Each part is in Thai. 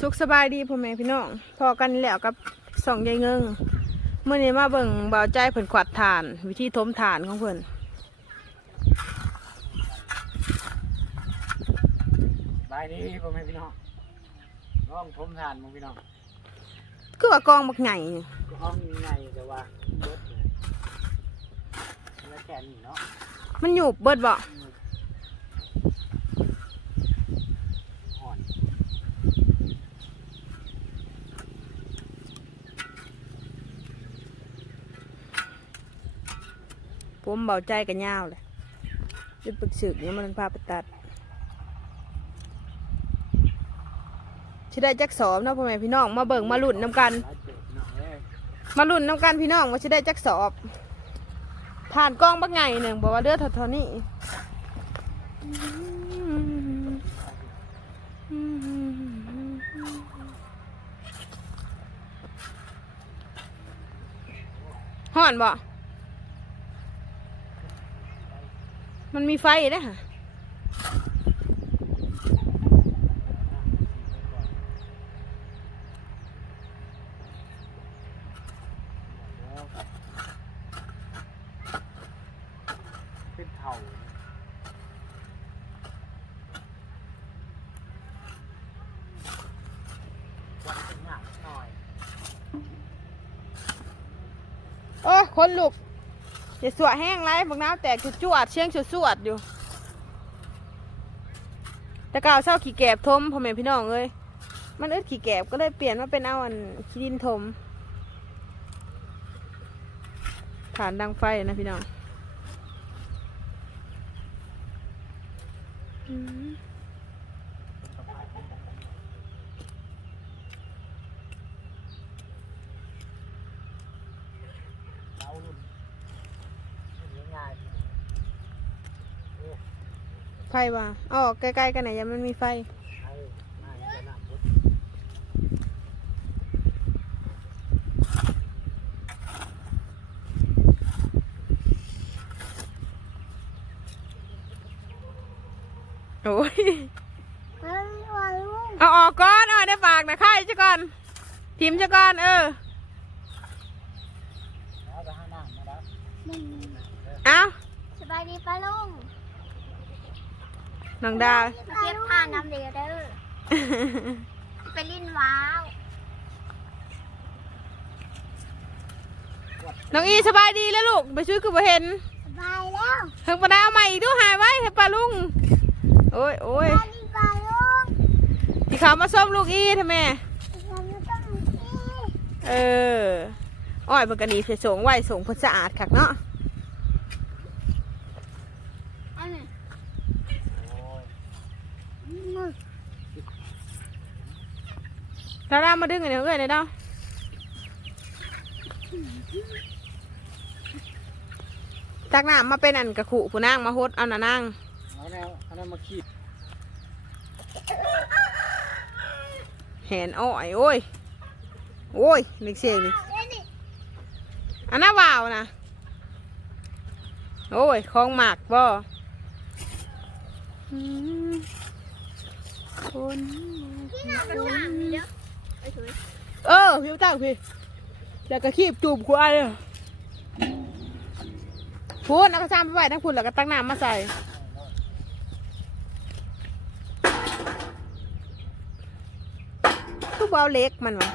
สุขสบายดีพ่อแม่พี่น้องพอกันแล้วกับสองยายเงิงเมื่อนี้มาเบิ่งเบาใจเพิ่นขวัดฐาน วิธีทมฐานของเพิ่นบายดีพ่อแม่พี่น้องน้องผมทานมึงพี่น้องคือว่ากองบักใหญ่นี่ห้องใหญ่แต่ว่าเบิดเลยแล้วแค่นี้เนาะมันอยู่เบิดบ่ อ่อน ผมเบาใจกันยาวเลยจะปึกสึกเนี่ยมันพาไปตัดชิได้จักสอบเนาะพ่อแม่พี่น้องมาเบิ่งมาลุ่นน้ำกัน มาลุ่นน้ำกันพี่น้องว่าชิได้จักสอบ ผ่านกล้องบักไงหนึ่งบอกว่าเลือดท่าๆนี้ห่อนบ่ มันมีไฟนะฮะแล้วเป็นเข่าวัดเป็นหนักหน่อย โอ้คนลุก อย่าสวดแห้งไรบักน้ำแตกจุดจวดเชียงจุดสวดอยู่ แต่กาวเศร้าขี่แกบทมพ่อแม่พี่น้องเอ้ยมันอึดขี่แกบก็เลยเปลี่ยนมาเป็นเอาอันขี้ดินทมฐานดังไฟนะพี่น้องอม เรารุ่นเลี้ยงง่าย ไฟว่าอ๋อใกล้ๆกันไหนยังมันมีไฟใช่ง่ายจะน้ำพุโอ้ย เอาออกก่อนเอาได้ปากนะค่ายจะก่อน ทิมจะก่อน เออแล้วจะให้น้ำมาแล้วเอาสบายดีป้าลุง น้องดาวมาเก็บผ้าน้ำเดือดเด้อไปลิ้นว้าวน้องอีสบายดีแล้วลูก ไปช่วยคือบ่เห็นสบายแล้วเพิ่งปะดาวใหม่อีกดูหายไว้ให้ปลาลุง โอ้ยโอ้ยสบายดีป้าลุงที่เขามาส้มลูกอีทำไมเราไม่ต้องที่เอออ้อยมันก็หนีเสียสงไว้ส่งเพนสะอาดคักเนาะ อันนี้ โอ้ย ดาวดามาดึงอันเดียวเอ้ยเลยเนาะจากน้ำมาเป็นอันกระขุผู้นางมาฮดเอาหน่ะนางเอาแนวเอาแนวมาขีดแหนอ้อยโอ้ยโอ้ยนึกเสียงนี่อันน่าวาวนะโอ้ยคลองหมากบ่คนที่น้ำมันน้ำ เออพี่ตั้งพี่แล้วก็ขีบจูบควายเลยพูดแล้วก็ซ้ำไปไว้ทั้งพูดแล้วก็ตั้งน้ำมาใส่ทุกเบาเล็กมันวะ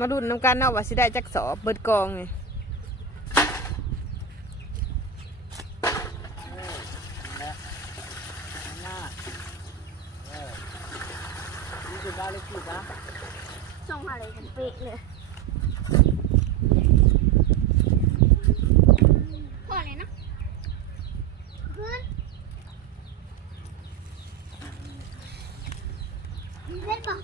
มาดุนน้ำกันเนาะว่าสิได้จักสอบเบิดกองไง และหน้าเออนี่คือบ้านเล็กที่นะ ส่งมาเลยกันเป๊ะเลยพ่อเลยนะพื้นเล่นปะ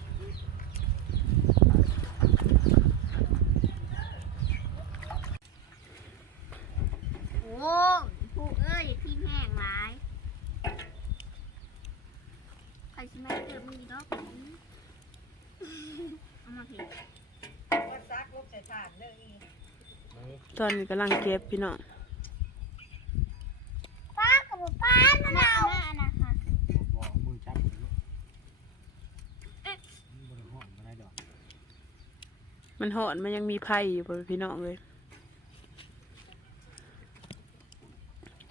ตอนนี้กำลังเก็บพี่น้องป้ากับป้านะเรานะคะบอกมือจับอยู่มันบริห้องมาได้ดอกมันหอนมันยังมีไผ่อยู่บ่พี่น้องเลย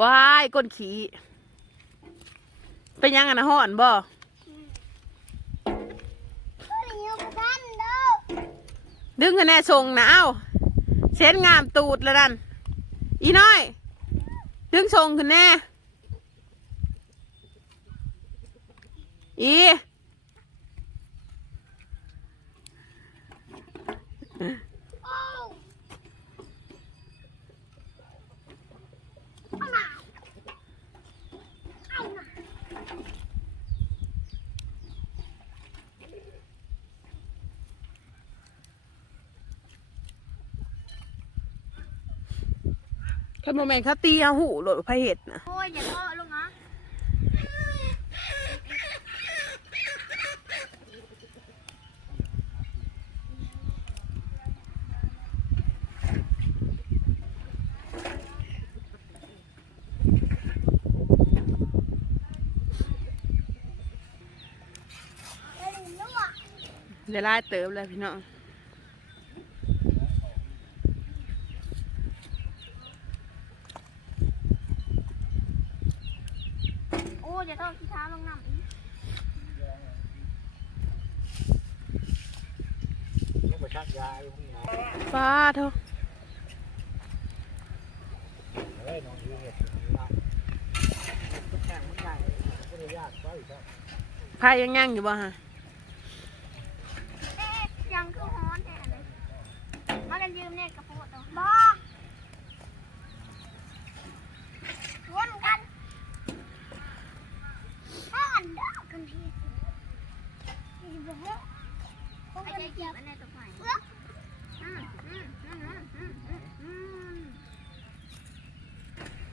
ว้ายก้นขี้เป็นยังไงนะหอนบ่ก็เลยยกท่านเด้อดึงคะแนนส่งนะเอ้า เส้นงามตูดแล้วนั่นอีน้อย ดึงชงขึ้นแน่ อีเอามาเอามา แค่ โมเมนต์เขาตีเอาหูโหลดไผ่เห็ดนะโอ้ยอย่าเลาะลงนะเดี๋ยวไล่เติมเลยพี่น้อง โอ้ยอย่าเลาะที่เท้าลงน้ำอีกนี่มาชักยาอยู่ข้างในป้าเถอะเฮ้ยน้องยืนเห็ดเราแข่งมันใหญ่ก็เลยยากไปครับไผ่ยังยังอยู่บ่ฮะเอ๊ะยังคือฮ้อนแท้เลยมากันยืมเนี่ยกระโปรงตัวบ้าวนกันถ้าอันเดักันที อยู่แบบนี้คงจเจ็บอันไหนตัวใหม่อืมอืมอืมอืมอืมอืม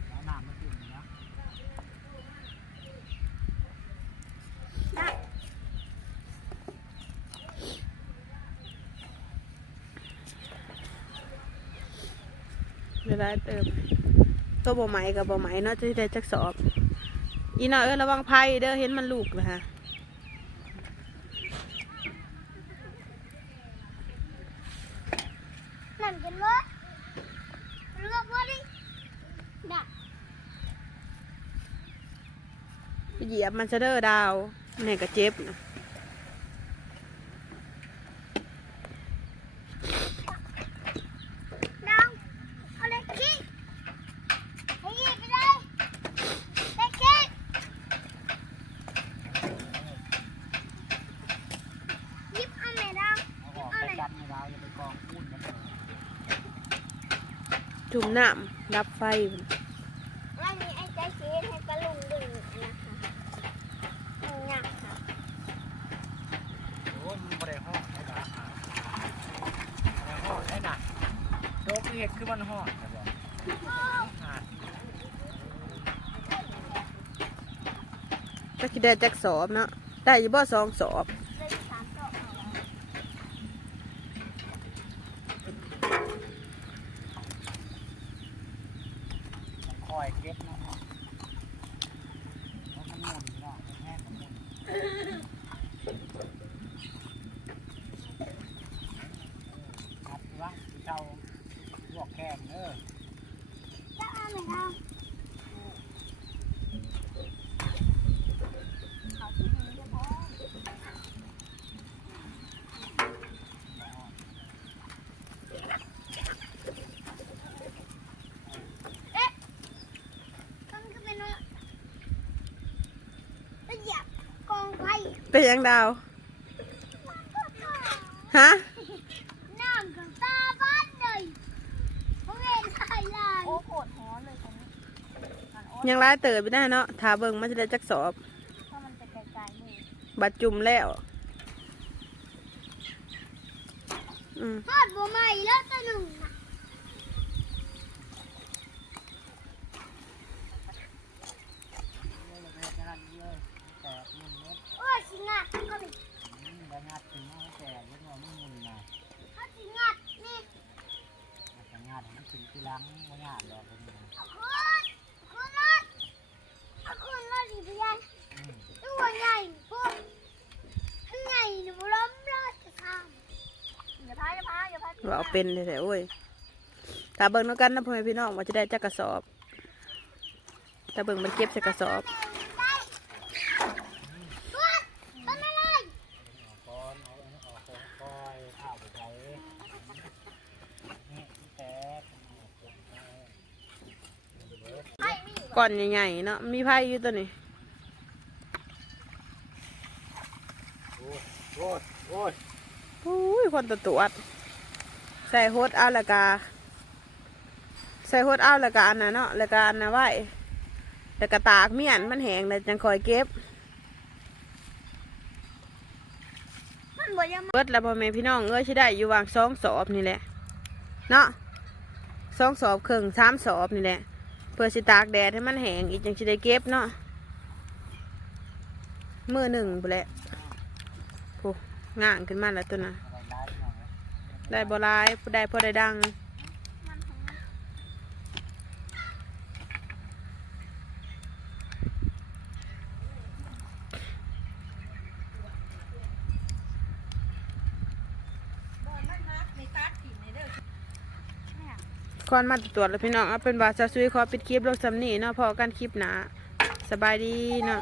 แล้วน้ำมันขึ้นนะเดี๋ยวไล่เติมตัวบ่ไหมกับบ่ไหมเนาะจะได้จักสอบ อีน้อยเอ้ยระวังไผ่เด้อเห็นมันลูกนะฮะ นั่นกันวะเลือกว่าดิดักเหยียบมันจะเด้อดาวนี่ก็เจ็บนะ ดาวเอาเลยขี้ให้ยีบไปเลยเด็กขี้ยิบเอาไหมดาว เอาออกไปกันในเราอย่าไปกองพูดกันเลย จุ่มน้ำดับไฟวันนี้ไอ้ใจชี้ให้กระลุงดึงนะคะหนักค่ะโอ้ยมันบริห้องได้นะบริห้องได้หนะโจ๊กเห็ดคือมันห้องนะบอกอ่าก็คิดได้จักสอบเนาะได้อยู่บ่สองสอบ เลยสามดอกเอาแล้ว คอยเก็บนะเพราะมันหมุนเนาะมันแห้งมันหมุนครับว่าเจ้าลวกแข้งเออ จะเอาไหมดาวเขาที่นี่จะพอเอ๊ะต้องขึ้นไปโน่นแล้วเหยียบกอง ไฟเป็นยังดาวฮะน้ำกับตาบ้านเลยเพราะเห็นไข่ลายโอ้โหดฮ้อนเลยตอนนี้มันโอ๊ยยังไล่เติบไปได้เนาะถ้าเบิ่งมันจะได้จักสอบ ถ้ามันจะกระจายมือบัดจุ่มแล้ว อืม ทอดบัวใหม่แล้วตะหนึ่งน่ะ เลยเลยเลยเลยแตกมันเม็ด โอ้ยสิงัดก็มี อืมแล้วงัดถึงมันแตกแล้วมันมุนนะ เขาสิงัดนี่ งัดงัดมันขึ้น ดังไม่ยากหรอกเป็นไง คุณคุณรถเอาคุณรถดีพี่ยัน อืม ตัวใหญ่พวกข้างในหนูล้มรถจะข้ามอย่าพายอย่าพายอย่าพาย ว่าเอาเป็นเลยแหละโอ้ยถ้าเบิ่งน้กันนะพ่อแม่พี่น้องว่าจะได้จักกระสอบถ้าเบิ่งมันเก็บใส่กระสอบตัวต้นอะไรเอาก้อนเอาอันนี้ออกก้อยข้าวไปใช้นี่แตกไอ้มีก้อนใหญ่ๆเนาะมีไผ่อยู่ตัวนี้โอ้ยโอ้ยอุ้ยคนตะตรวจ ใส่โฮดเอาและกาใส่โฮดเอาและกาอันน่ะเนาะและกาอันน่ะไว้แล้วก็ตากเมียนมันแห้งแล้วจังคอยเก็บมันบ่ยังเบิดแล้วพ่อแม่พี่น้องเอ้ยสิได้อยู่วางสองสอบนี่แหละเนาะสองสอบครึ่งสามสอบนี่แหละเพื่อสิตากแดดให้มันแห้งอีกจังสิได้เก็บเนาะมือหนึ่งไปแหละโอ้ง่างขึ้นมาแล้วตัวน่ะอะ ไรร้ายหน่อได้บ่ร้ายได้พอได้ดังมันของมันก่อนมาตรวจแล้วพี่น้องเอาเป็นว่าซาซุยขอปิดคลิปลงสำนีเนาะพอกันคลิปหนาสบายดีเนาะ